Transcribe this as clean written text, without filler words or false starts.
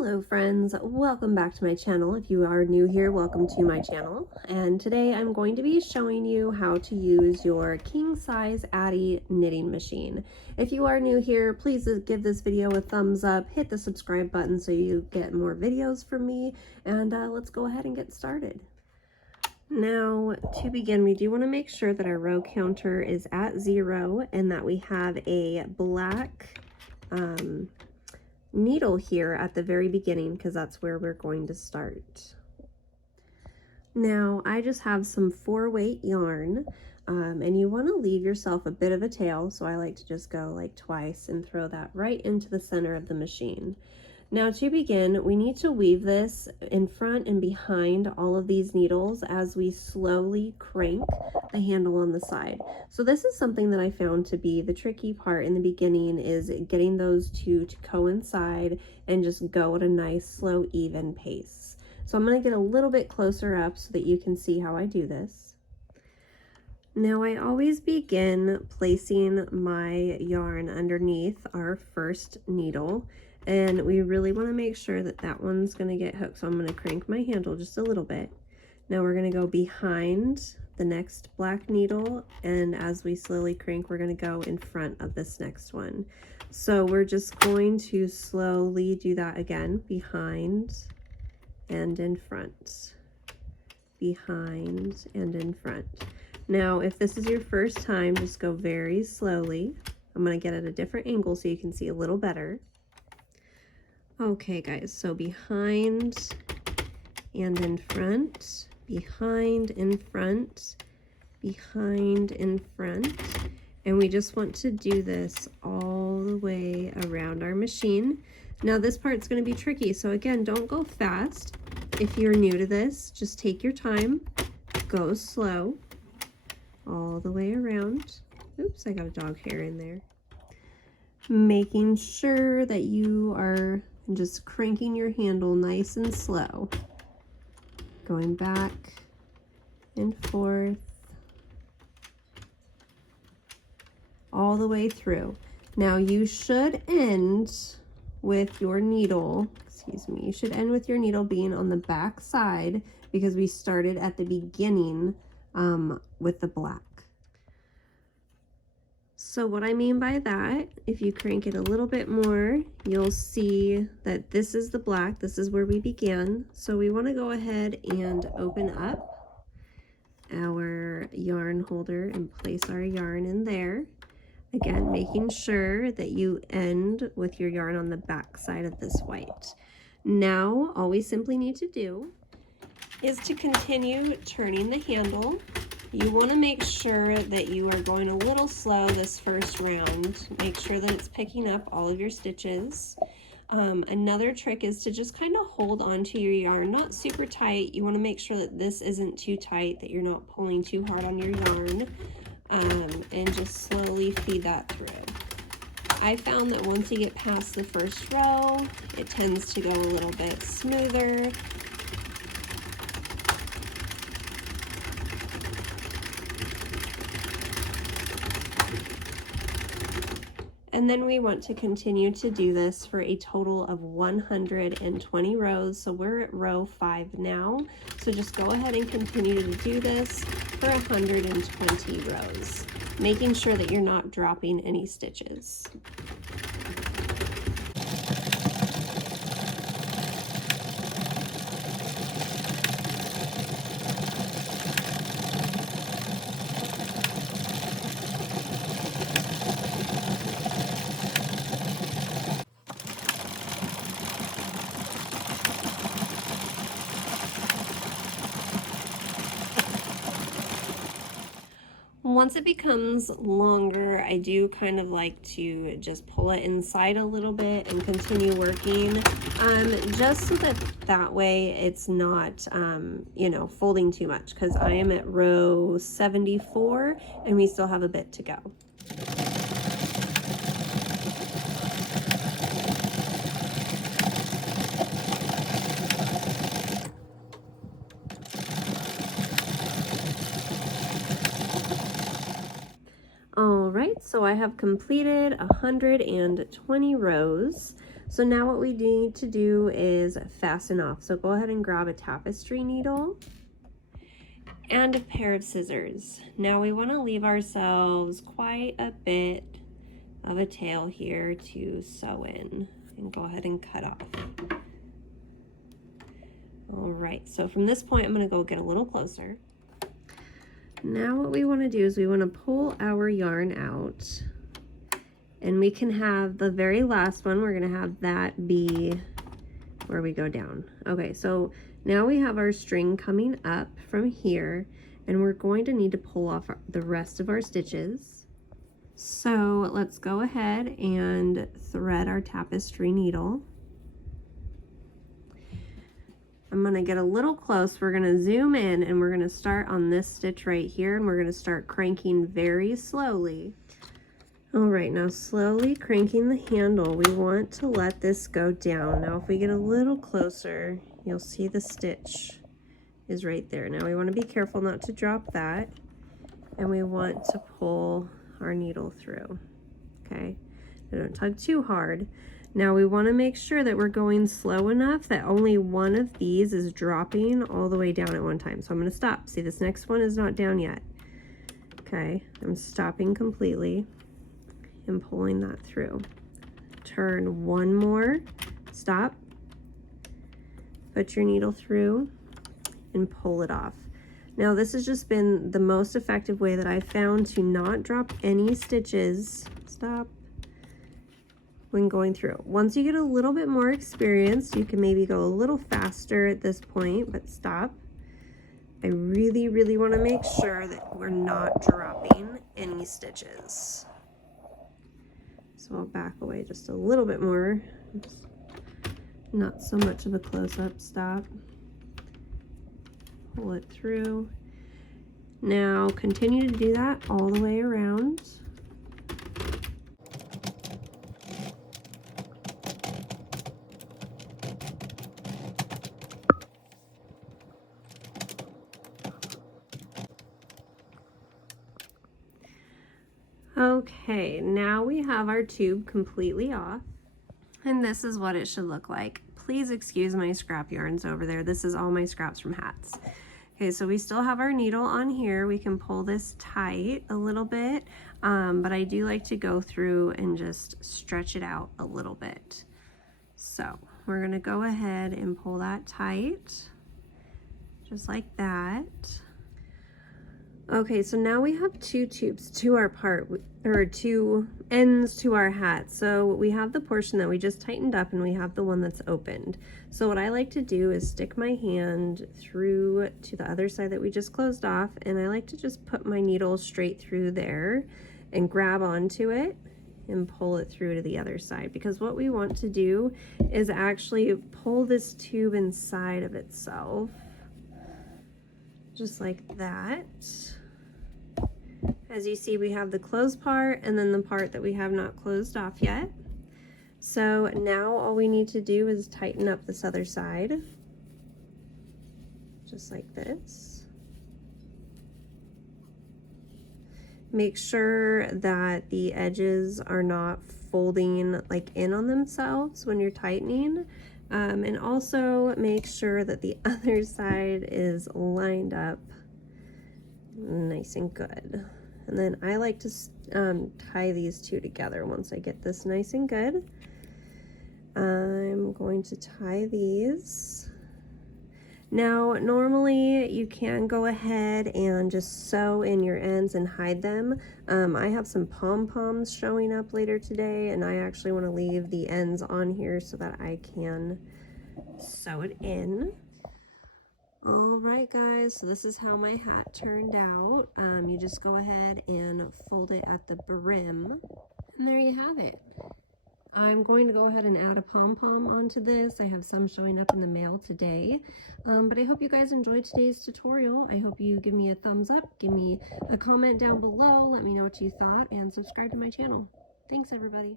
Hello friends, welcome back to my channel. If you are new here, welcome to my channel. And today I'm going to be showing you how to use your king size Addi knitting machine. If you are new here, please give this video a thumbs up, hit the subscribe button so you get more videos from me, and let's go ahead and get started. Now, to begin, we do want to make sure that our row counter is at 0 and that we have a black needle here at the very beginning, because that's where we're going to start. Now I just have some 4-weight yarn, and you want to leave yourself a bit of a tail, so I like to just go like twice and throw that right into the center of the machine. Now to begin, we need to weave this in front and behind all of these needles as we slowly crank the handle on the side. So this is something that I found to be the tricky part in the beginning, is getting those two to coincide and just go at a nice, slow, even pace. So I'm going to get a little bit closer up so that you can see how I do this. Now I always begin placing my yarn underneath our first needle, and we really want to make sure that that one's going to get hooked. So I'm going to crank my handle just a little bit. Now we're going to go behind the next black needle, and as we slowly crank, we're going to go in front of this next one. So we're just going to slowly do that again, behind and in front, behind and in front. Now, if this is your first time, just go very slowly. I'm going to get at a different angle so you can see a little better. Okay, guys, so behind and in front, behind, in front, behind, in front. And we just want to do this all the way around our machine. Now, this part's going to be tricky, so again, don't go fast. If you're new to this, just take your time, go slow, all the way around. Oops, I got a dog hair in there. Making sure that you are just cranking your handle nice and slow, going back and forth all the way through. Now you should end with your needle, you should end with your needle being on the back side, because we started at the beginning with the black. So what I mean by that, if you crank it a little bit more, you'll see that this is the black, this is where we began. So we want to go ahead and open up our yarn holder and place our yarn in there. Again, making sure that you end with your yarn on the back side of this white. Now, all we simply need to do is to continue turning the handle. You want to make sure that you are going a little slow this first round. Make sure that it's picking up all of your stitches. Another trick is to just kind of hold onto your yarn, not super tight. You want to make sure that this isn't too tight, that you're not pulling too hard on your yarn, and just slowly feed that through. I found that once you get past the first row, it tends to go a little bit smoother. And then we want to continue to do this for a total of 120 rows. So we're at row 5 now. So just go ahead and continue to do this for 120 rows, making sure that you're not dropping any stitches. Once it becomes longer, I do kind of like to just pull it inside a little bit and continue working, just so that way it's not, you know, folding too much, because I am at row 74 and we still have a bit to go. All right, so I have completed 120 rows. So now what we need to do is fasten off. So go ahead and grab a tapestry needle and a pair of scissors. Now we want to leave ourselves quite a bit of a tail here to sew in, and go ahead and cut off. All right, so from this point I'm going to go get a little closer. Now what we want to do is we want to pull our yarn out, and we can have the very last one, we're going to have that be where we go down. Okay, so now we have our string coming up from here, and we're going to need to pull off the rest of our stitches. So let's go ahead and thread our tapestry needle. I'm going to get a little close. We're going to zoom in, and we're going to start on this stitch right here, and we're going to start cranking very slowly. All right, now slowly cranking the handle, we want to let this go down. Now if we get a little closer, you'll see the stitch is right there. Now we want to be careful not to drop that, and we want to pull our needle through. Okay, now don't tug too hard. Now we want to make sure that we're going slow enough that only one of these is dropping all the way down at one time. So I'm going to stop. See, this next one is not down yet. Okay, I'm stopping completely and pulling that through. Turn one more, stop, put your needle through, and pull it off. Now this has just been the most effective way that I've found to not drop any stitches. Stop. When going through. Once you get a little bit more experience, you can maybe go a little faster at this point, but stop. I really, really want to make sure that we're not dropping any stitches. So I'll back away just a little bit more. Not so much of a close-up. Stop. Pull it through. Now continue to do that all the way around. Okay, now we have our tube completely off, and this is what it should look like. Please excuse my scrap yarns over there. This is all my scraps from hats. Okay, so we still have our needle on here. We can pull this tight a little bit, but I do like to go through and just stretch it out a little bit. So we're gonna go ahead and pull that tight, just like that. Okay, so now we have two tubes to our part, or two ends to our hat. So we have the portion that we just tightened up, and we have the one that's opened. So what I like to do is stick my hand through to the other side that we just closed off, and I like to just put my needle straight through there and grab onto it and pull it through to the other side, because what we want to do is actually pull this tube inside of itself, just like that. As you see, we have the closed part and then the part that we have not closed off yet. So now all we need to do is tighten up this other side, just like this. Make sure that the edges are not folding like in on themselves when you're tightening. And also make sure that the other side is lined up nice and good. And then I like to tie these two together once I get this nice and good. I'm going to tie these. Now, normally you can go ahead and just sew in your ends and hide them. I have some pom-poms showing up later today, and I actually want to leave the ends on here so that I can sew it in. All right, guys, so this is how my hat turned out. You just go ahead and fold it at the brim, and there you have it. I'm going to go ahead and add a pom-pom onto this. I have some showing up in the mail today, but I hope you guys enjoyed today's tutorial. I hope you give me a thumbs up, give me a comment down below, let me know what you thought, and subscribe to my channel. Thanks, everybody.